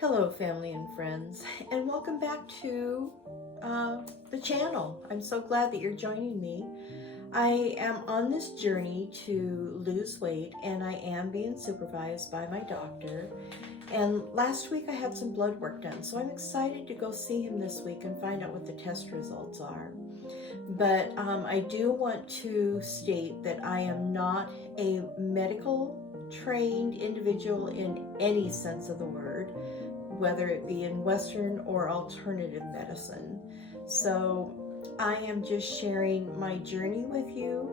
Hello, family and friends, and welcome back to the channel. I'm so glad that you're joining me. I am on this journey to lose weight, and I am being supervised by my doctor. And last week I had some blood work done, so I'm excited to go see him this week and find out what the test results are. But I do want to state that I am not a medical trained individual in any sense of the word, whether it be in Western or alternative medicine. So I am just sharing my journey with you,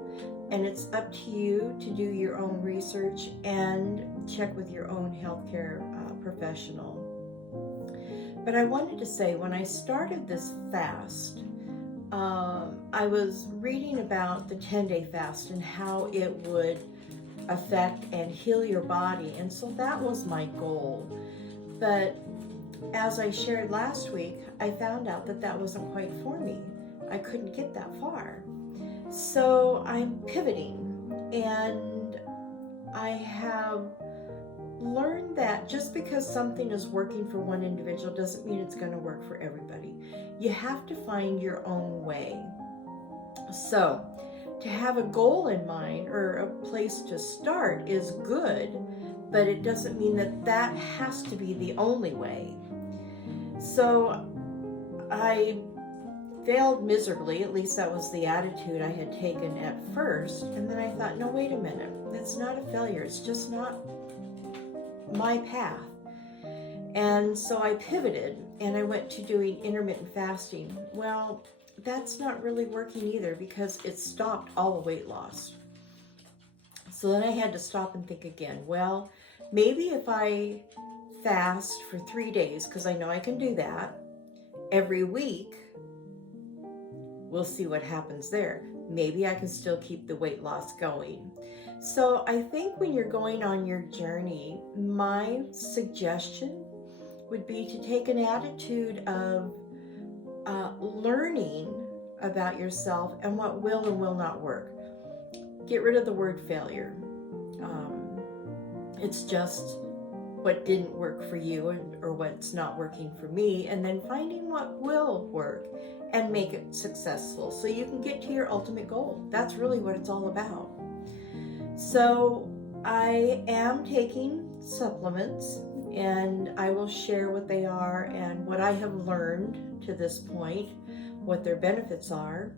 and it's up to you to do your own research and check with your own healthcare professional. But I wanted to say, when I started this fast, I was reading about the 10-day fast and how it would affect and heal your body, and so that was my goal. But as I shared last week, I found out that that wasn't quite for me. I couldn't get that far. So I'm pivoting, and I have learned that just because something is working for one individual doesn't mean it's going to work for everybody. You have to find your own way. So to have a goal in mind or a place to start is good, but it doesn't mean that that has to be the only way. So I failed miserably, at least that was the attitude I had taken at first, and then I thought, no, wait a minute, it's not a failure, it's just not my path. And so I pivoted and I went to doing intermittent fasting. Well, that's not really working either, because it stopped all the weight loss. So then I had to stop and think again. Well, maybe if I fast for 3 days, because I know I can do that, every week, we'll see what happens there. Maybe I can still keep the weight loss going. So I think when you're going on your journey, my suggestion would be to take an attitude of learning about yourself and what will and will not work. Get rid of the word failure. It's just what didn't work for you or what's not working for me, and then finding what will work and make it successful so you can get to your ultimate goal. That's really what it's all about. So I am taking supplements, and I will share what they are and what I have learned to this point, what their benefits are.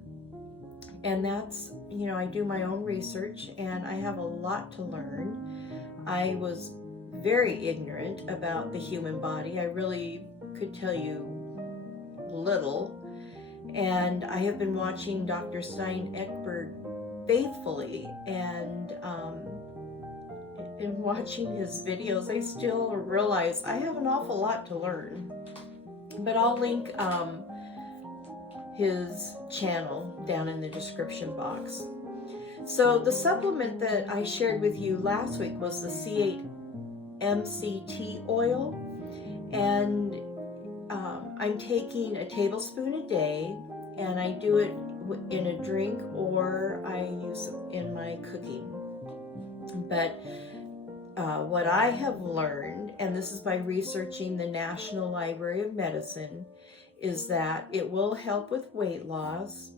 And that's, I do my own research, and I have a lot to learn. I was very ignorant about the human body. I really could tell you little. And I have been watching Dr. Stein Eckberg faithfully, and in watching his videos, I still realize I have an awful lot to learn. But I'll link his channel down in the description box. So the supplement that I shared with you last week was the C8 MCT Oil, and I'm taking a tablespoon a day, and I do it in a drink or I use it in my cooking. But what I have learned, and this is by researching the National Library of Medicine, is that it will help with weight loss.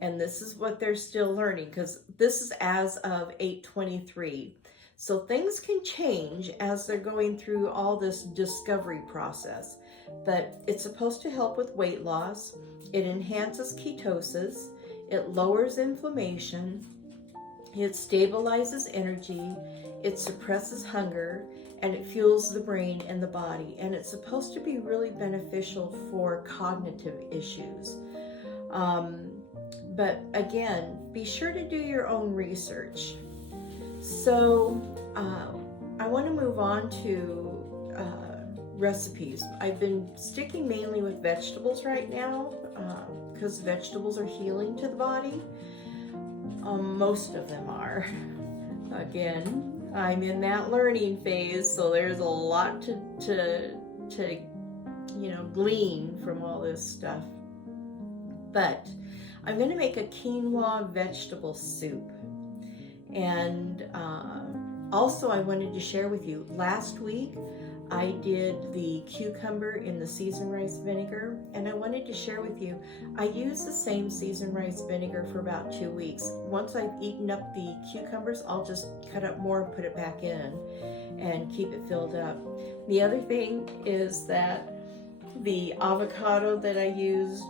And this is what they're still learning, because this is as of 8/23. So things can change as they're going through all this discovery process. But it's supposed to help with weight loss. It enhances ketosis. It lowers inflammation. It stabilizes energy. It suppresses hunger, and it fuels the brain and the body. And it's supposed to be really beneficial for cognitive issues. But again, be sure to do your own research. So I want to move on to recipes. I've been sticking mainly with vegetables right now, because vegetables are healing to the body. Most of them are. Again, I'm in that learning phase, so there's a lot to glean from all this stuff. But I'm going to make a quinoa vegetable soup, and Also, I wanted to share with you, last week I did the cucumber in the seasoned rice vinegar, and I wanted to share with you, I use the same seasoned rice vinegar for about 2 weeks. Once I've eaten up the cucumbers, I'll just cut up more and put it back in and keep it filled up. The other thing is that the avocado that I used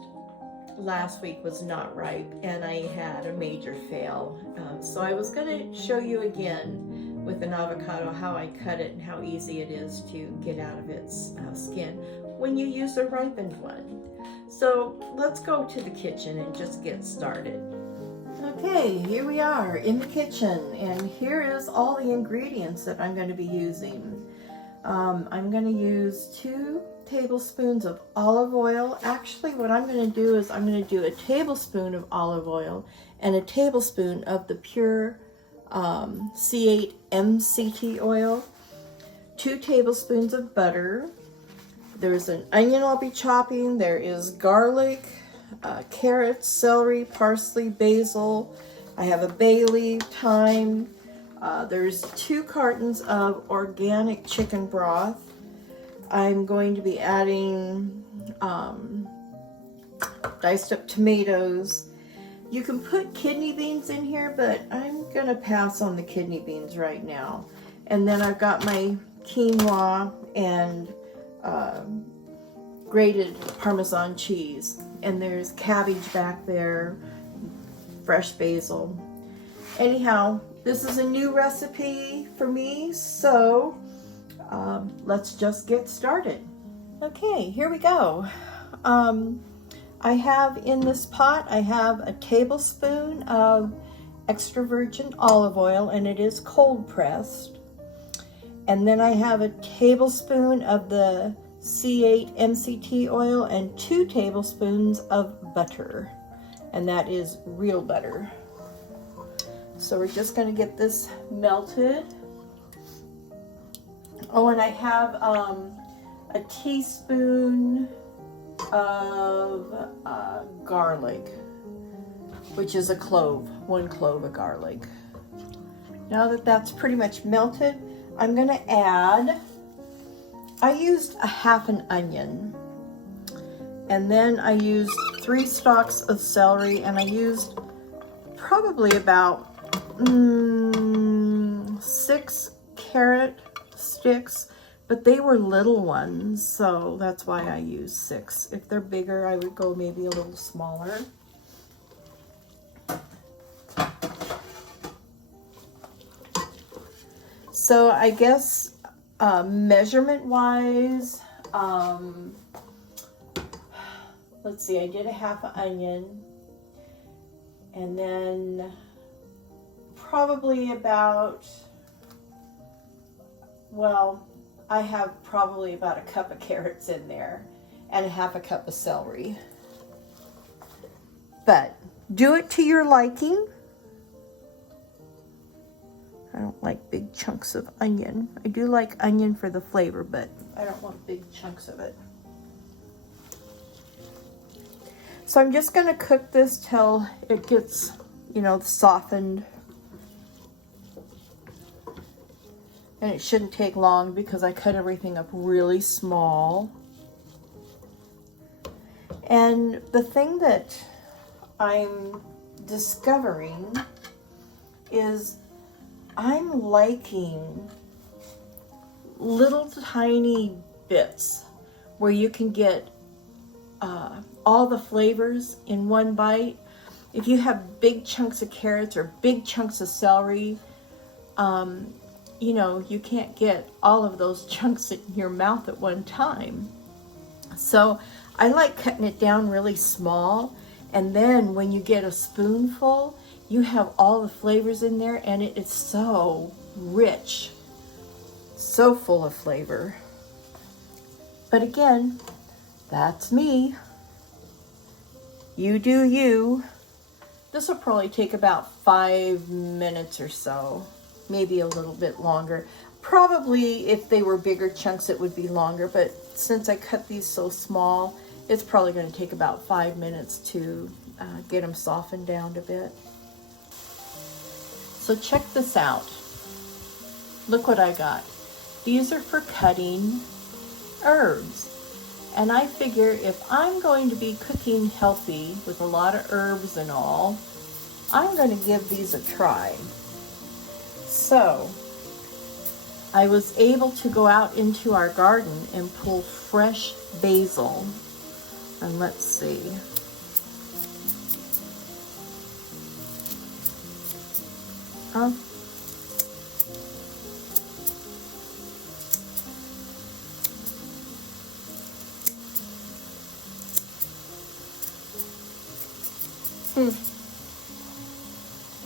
last week was not ripe, and I had a major fail. So I was going to show you again with an avocado how I cut it and how easy it is to get out of its skin when you use a ripened one. So let's go to the kitchen and just get started. Okay, here we are in the kitchen, and here is all the ingredients that I'm going to be using. I'm going to use 2 tablespoons of olive oil. Actually, what I'm going to do is I'm going to do a tablespoon of olive oil and a tablespoon of the pure C8 MCT oil, 2 tablespoons of butter. There's an onion I'll be chopping. There is garlic, carrots, celery, parsley, basil. I have a bay leaf, thyme. There's 2 cartons of organic chicken broth. I'm going to be adding diced up tomatoes. You can put kidney beans in here, but I'm going to pass on the kidney beans right now. And then I've got my quinoa and grated Parmesan cheese. And there's cabbage back there, fresh basil. Anyhow, this is a new recipe for me, so let's just get started. Okay, here we go. I have in this pot, I have a tablespoon of extra virgin olive oil, and it is cold pressed. And then I have a tablespoon of the C8 MCT oil and 2 tablespoons of butter, and that is real butter. So we're just going to get this melted. Oh, and I have a teaspoon of garlic, which is a clove, 1 clove of garlic. Now that that's pretty much melted, I'm going to add, I used a half an onion, and then I used 3 stalks of celery, and I used probably about 6 carrot sticks, but they were little ones, so that's why I used 6. If they're bigger, I would go maybe a little smaller. So I guess measurement wise, let's see, I did a half an onion, and then probably about, well, I have probably about a cup of carrots in there and a half a cup of celery. But do it to your liking. I don't like big chunks of onion. I do like onion for the flavor, but I don't want big chunks of it. So I'm just going to cook this till it gets, you know, softened. And it shouldn't take long because I cut everything up really small. And the thing that I'm discovering is I'm liking little tiny bits where you can get all the flavors in one bite. If you have big chunks of carrots or big chunks of celery, you know, you can't get all of those chunks in your mouth at one time. So I like cutting it down really small, and then when you get a spoonful, you have all the flavors in there, and it is so rich, so full of flavor. But again, that's me. You do you. This will probably take about 5 minutes or so, maybe a little bit longer. Probably if they were bigger chunks, it would be longer, but since I cut these so small, it's probably going to take about 5 minutes to get them softened down a bit. So check this out. look what I got. These are for cutting herbs. And I figure if I'm going to be cooking healthy with a lot of herbs and all, I'm going to give these a try. So I was able to go out into our garden and pull fresh basil. And let's see.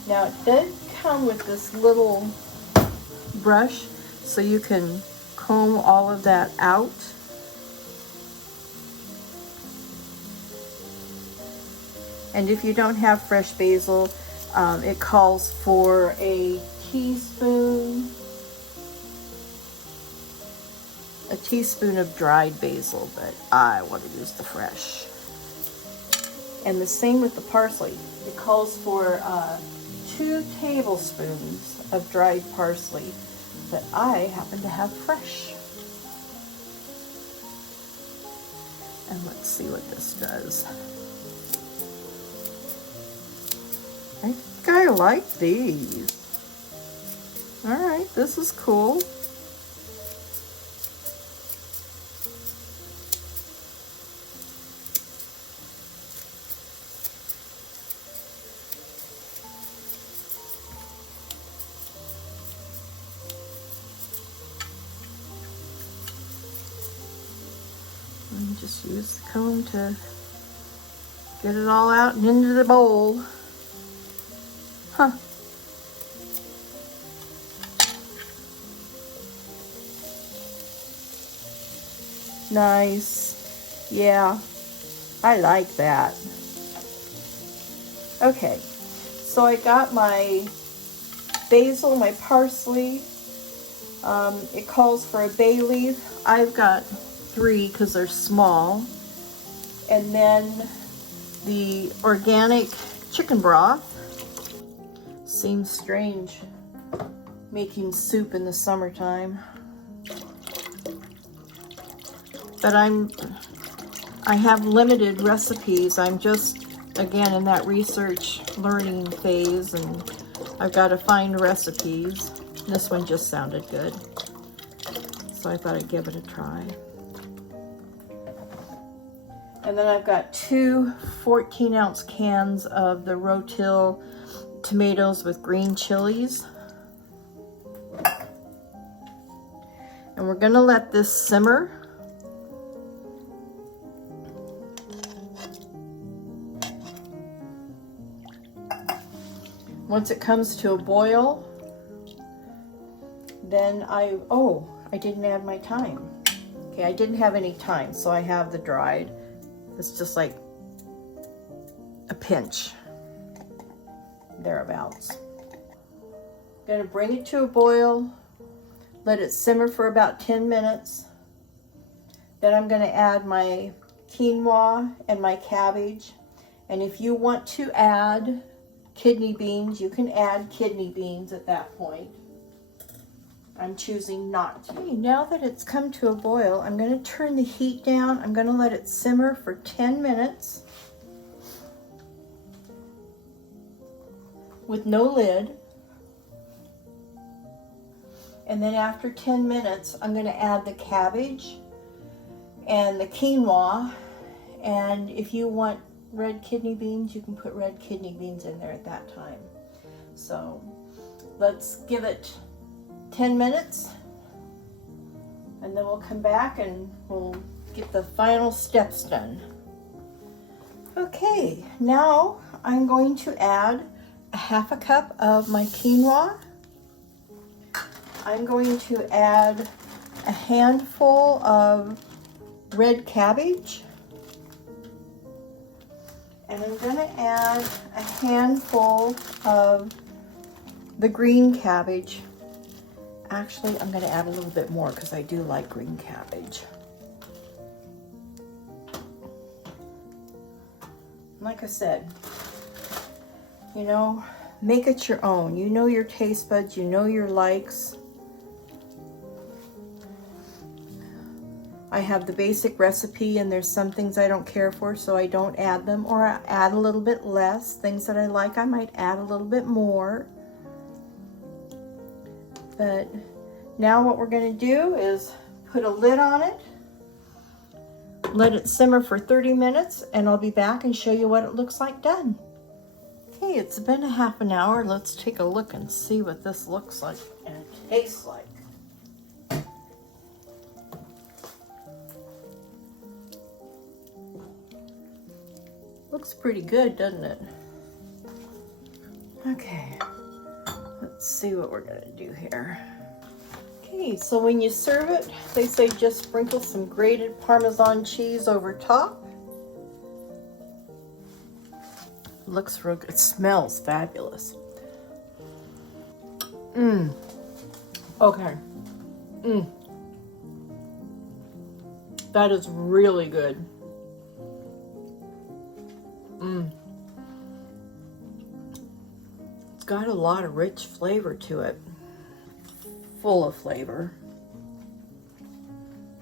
Now it did come with this little brush so you can comb all of that out. And if you don't have fresh basil, it calls for a teaspoon of dried basil, but I want to use the fresh. And the same with the parsley. It calls for 2 tablespoons of dried parsley, but I happen to have fresh. And let's see what this does. I think I like these. All right, this is cool. And just use the comb to get it all out and into the bowl. Huh. Nice. Yeah, I like that. Okay, so I got my basil, my parsley. It calls for a bay leaf. I've got 3 because they're small. And then the organic chicken broth. Seems strange making soup in the summertime. But I have limited recipes. I'm just, again, in that research learning phase, and I've got to find recipes. This one just sounded good, so I thought I'd give it a try. And then I've got 2 14-ounce cans of the Rotil tomatoes with green chilies. And we're gonna let this simmer. Once it comes to a boil, then I didn't add my thyme. Okay, I didn't have any thyme, so I have the dried. It's just like a pinch, thereabouts. Gonna bring it to a boil, let it simmer for about 10 minutes. Then I'm gonna add my quinoa and my cabbage. And if you want to add kidney beans, you can add kidney beans at that point. I'm choosing not to. Okay, now that it's come to a boil, I'm going to turn the heat down. I'm going to let it simmer for 10 minutes with no lid. And then after 10 minutes, I'm going to add the cabbage and the quinoa. And if you want red kidney beans, you can put red kidney beans in there at that time. So let's give it 10 minutes and then we'll come back and we'll get the final steps done. Okay, now I'm going to add a half a cup of my quinoa. I'm going to add a handful of red cabbage. And I'm going to add a handful of the green cabbage. Actually, I'm going to add a little bit more because I do like green cabbage. Like I said, you know, make it your own. You know your taste buds, you know your likes. I have the basic recipe, and there's some things I don't care for, so I don't add them, or I add a little bit less. Things that I like, I might add a little bit more. But now what we're going to do is put a lid on it, let it simmer for 30 minutes, and I'll be back and show you what it looks like done. Okay, it's been a half an hour. Let's take a look and see what this looks like and tastes like. Looks pretty good, doesn't it? Okay, let's see what we're gonna do here. Okay, so when you serve it, they say just sprinkle some grated Parmesan cheese over top. Looks real good. It smells fabulous. Okay. That is really good. It's got a lot of rich flavor to it. Full of flavor.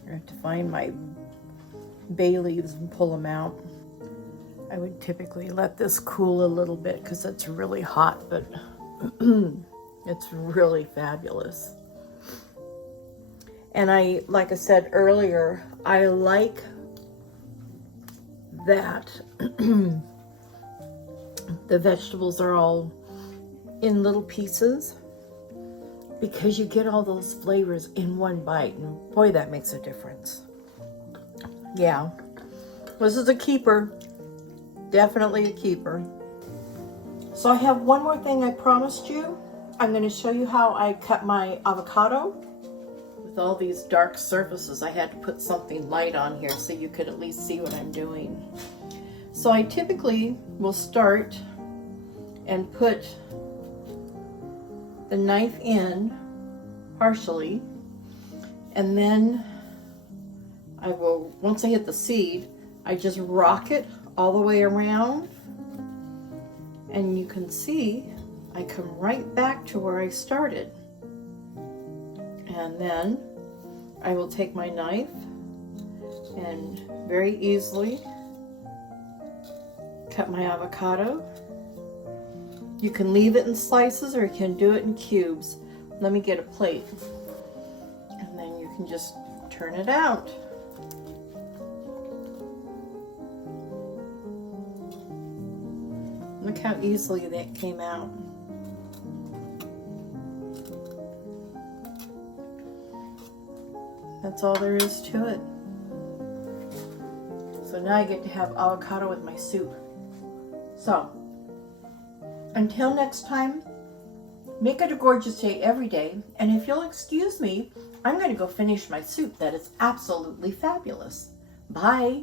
I have to find my bay leaves and pull them out. I would typically let this cool a little bit because it's really hot, but it's really fabulous. And like I said earlier, I like that the vegetables are all in little pieces, because you get all those flavors in one bite, and boy, that makes a difference. Yeah, this is a keeper. Definitely a keeper. So I have one more thing I promised you. I'm going to show you how I cut my avocado. With all these dark surfaces, I had to put something light on here so you could at least see what I'm doing. So I typically will start and put the knife in partially, and then I will, once I hit the seed, I just rock it all the way around, and you can see I come right back to where I started. And then I will take my knife and very easily cut my avocado. You can leave it in slices, or you can do it in cubes. Let me get a plate, and then you can just turn it out. Look how easily that came out. That's all there is to it. So now I get to have avocado with my soup. So, until next time, make it a gorgeous day every day. And if you'll excuse me, I'm going to go finish my soup that is absolutely fabulous. Bye.